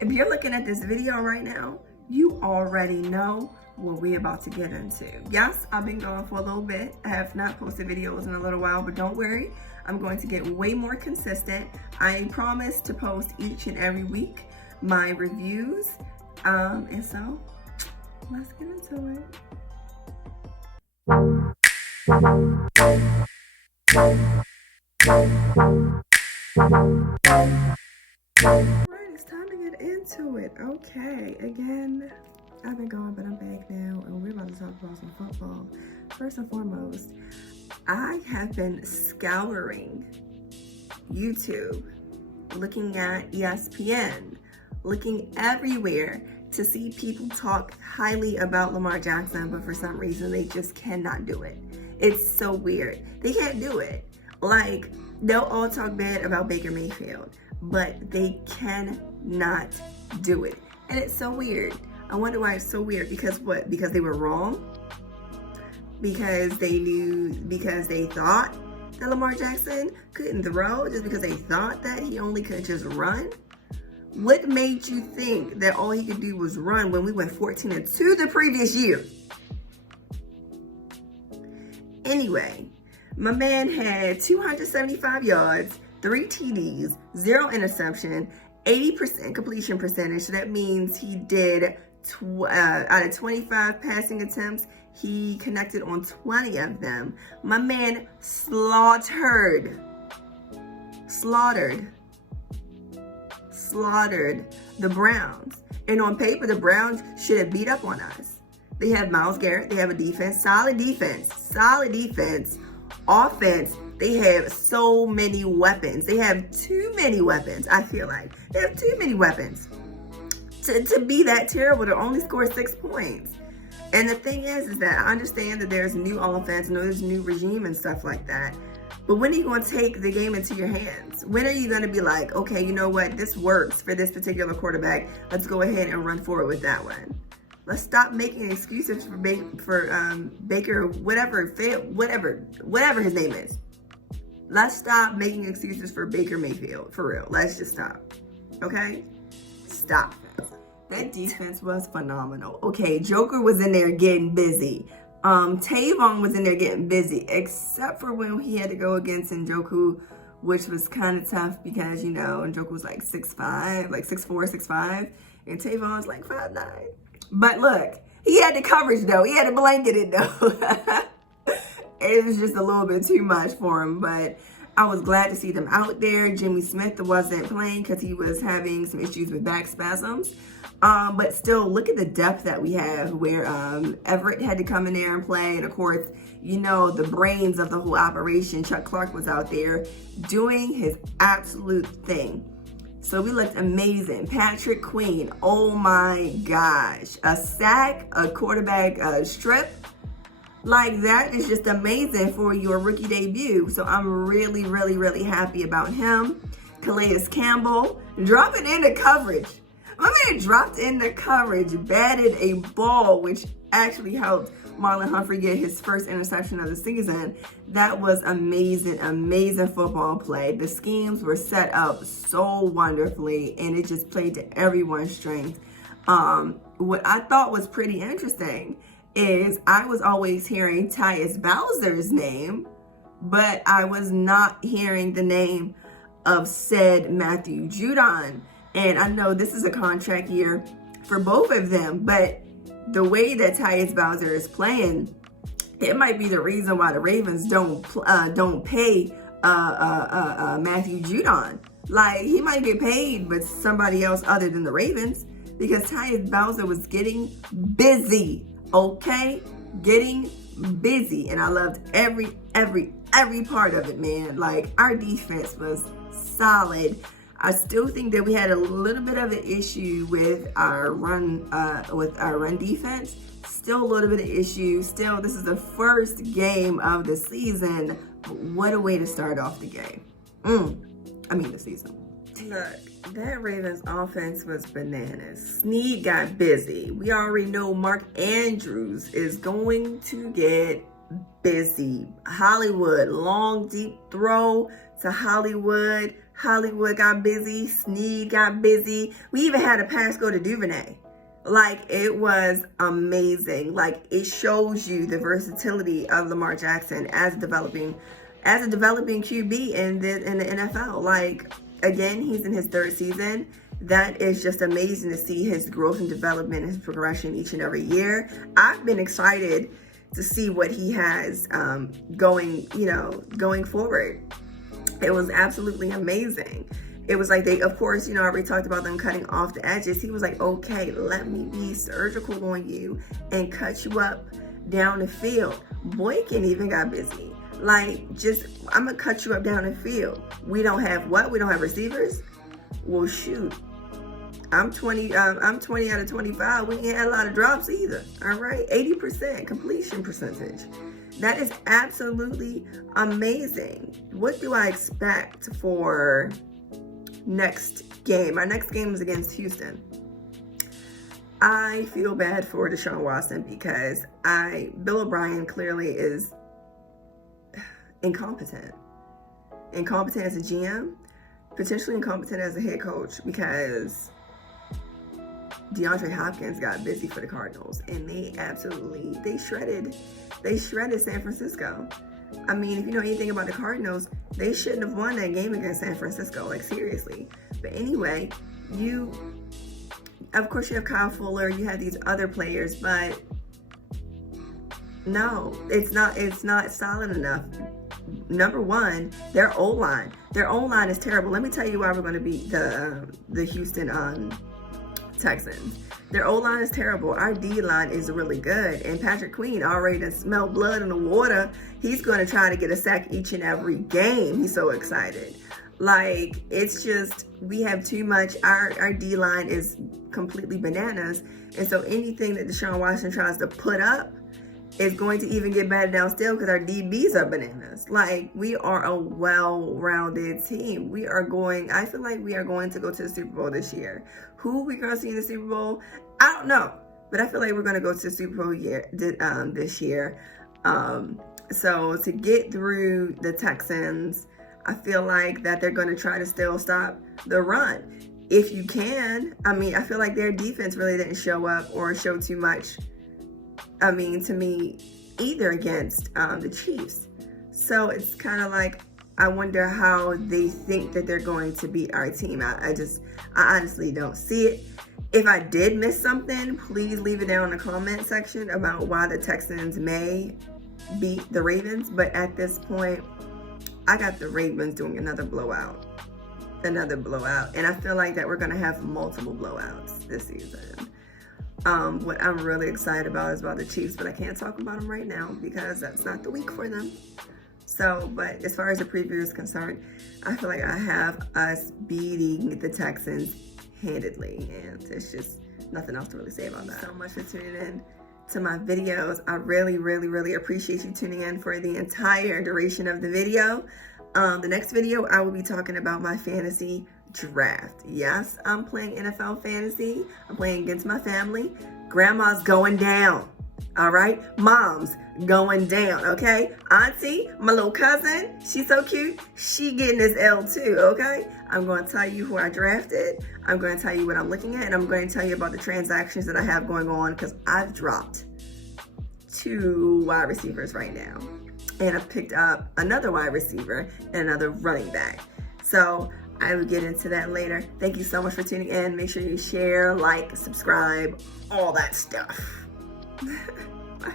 If you're looking at this video right now, you already know what we're about to get into. Yes, I've been gone for a little bit. I have not posted videos in a little while, but don't worry. I'm going to get way more consistent. I promise to post each and every week my reviews. And so, let's get into it. Alright, it's time to get into it. Okay, again, I've been gone, but I'm back now, and we're about to talk about some football. First and foremost, I have been scouring YouTube, looking at ESPN, looking everywhere to see people talk highly about Lamar Jackson, but for some reason they just cannot do it. It's so weird. They can't do it. Like, they'll all talk bad about Baker Mayfield, but they cannot do it. And it's so weird. I wonder why it's so weird. Because what? Because they were wrong? Because they thought that Lamar Jackson couldn't throw, just because they thought that he only could just run? What made you think that all he could do was run when we went 14-2 the previous year? Anyway, my man had 275 yards, 3 TDs, 0 interception, 80% completion percentage. So that means he did, out of 25 passing attempts, he connected on 20 of them. My man slaughtered the Browns. And on paper, the Browns should have beat up on us. They have Myles Garrett. They have a defense, solid defense, offense. They have so many weapons. They have too many weapons, I feel like. They have too many weapons to be that terrible, to only score 6 points. And the thing is that I understand that there's new offense, and there's new regime and stuff like that. But when are you going to take the game into your hands? When are you going to be like, okay, you know what? This works for this particular quarterback. Let's go ahead and run forward with that one. Let's stop making excuses for Baker, whatever his name is. Let's stop making excuses for Baker Mayfield, for real. Let's just stop, okay? Stop. That defense was phenomenal. Okay, Joker was in there getting busy. Tavon was in there getting busy, except for when he had to go against Njoku, which was kind of tough because, you know, Njoku was like 6'5", like 6'4", 6'5", and Tavon was like 5'9". But look, he had the coverage though. He had to blanket it though. It was just a little bit too much for him, but I was glad to see them out there. Jimmy Smith wasn't playing because he was having some issues with back spasms. But still, look at the depth that we have, where Everett had to come in there and play. And of course, you know, the brains of the whole operation, Chuck Clark, was out there doing his absolute thing. So we looked amazing. Patrick Queen, oh my gosh. A sack, a quarterback strip. Like, that is just amazing for your rookie debut. So I'm really, really, really happy about him. Calais Campbell dropping in the coverage. My man dropped in the coverage, batted a ball, which actually helped Marlon Humphrey get his first interception of the season. That was amazing, amazing football play. The schemes were set up so wonderfully, and it just played to everyone's strength. What I thought was pretty interesting is I was always hearing Tyus Bowser's name, but I was not hearing the name of said Matthew Judon. And I know this is a contract year for both of them, but the way that Tyus Bowser is playing, it might be the reason why the Ravens don't pay Matthew Judon. Like, he might get paid, but somebody else other than the Ravens, because Tyus Bowser was getting busy, okay? Getting busy, and I loved every part of it, man. Like, our defense was solid. I still think that we had a little bit of an issue with our run defense. Still a little bit of issue. Still, this is the first game of the season. What a way to start off the game. The season. Look, that Ravens offense was bananas. Snead got busy. We already know Mark Andrews is going to get busy. Hollywood, long deep throw to Hollywood. Hollywood got busy. Snead got busy. We even had a pass go to Duvernay. Like, it was amazing. Like, it shows you the versatility of Lamar Jackson as a developing QB in the NFL. Like, again, he's in his third season. That is just amazing to see his growth and development, his progression each and every year. I've been excited to see what he has going forward. It was absolutely amazing. It was like of course, I already talked about them cutting off the edges. He was like, okay, let me be surgical on you and cut you up down the field. Boykin even got busy. Like, I'm going to cut you up down the field. We don't have what? We don't have receivers? Well, shoot. I'm 20 out of 25. We ain't had a lot of drops either. All right. 80% completion percentage. That is absolutely amazing. What do I expect for next game? Our next game is against Houston. I feel bad for Deshaun Watson because Bill O'Brien clearly is incompetent. Incompetent as a GM, potentially incompetent as a head coach, because DeAndre Hopkins got busy for the Cardinals and they shredded San Francisco. I mean, if you know anything about the Cardinals, they shouldn't have won that game against San Francisco, like, seriously. But anyway, of course you have Kyle Fuller, you have these other players, but no, it's not solid enough. Number one, their O-line is terrible. Let me tell you why we're going to beat the Houston Texans. Their O-line is terrible. Our D-line is really good. And Patrick Queen already done smelled blood in the water. He's going to try to get a sack each and every game. He's so excited. Like, it's just, we have too much. Our D-line is completely bananas. And so anything that Deshaun Watson tries to put up is going to even get batted down still because our DBs are bananas. Like, we are a well-rounded team. I feel like we are going to go to the Super Bowl this year. Who we going to see in the Super Bowl? I don't know. But I feel like we're going to go to the Super Bowl this year. So to get through the Texans, I feel like that they're going to try to still stop the run. If you can. I mean, I feel like their defense really didn't show up or show too much, I mean, to me, either against the Chiefs. So it's kind of like, I wonder how they think that they're going to beat our team. I honestly don't see it. If I did miss something, please leave it down in the comment section about why the Texans may beat the Ravens. But at this point, I got the Ravens doing another blowout. And I feel like that we're going to have multiple blowouts this season. What I'm really excited about is about the Chiefs, but I can't talk about them right now because that's not the week for them. So, but as far as the preview is concerned, I feel like I have us beating the Texans handedly, and there's just nothing else to really say about that. So much for tuning in to my videos. I really, really, really appreciate you tuning in for the entire duration of the video. The next video, I will be talking about my fantasy draft. Yes, I'm playing NFL fantasy. I'm playing against my family. Grandma's going down. All right, mom's going down. Okay, auntie, my little cousin, she's so cute. She getting this L too. Okay, I'm going to tell you who I drafted. I'm going to tell you what I'm looking at, and I'm going to tell you about the transactions that I have going on because I've dropped 2 wide receivers right now, and I've picked up another wide receiver and another running back. So I will get into that later. Thank you so much for tuning in. Make sure you share, like, subscribe, all that stuff. Bye.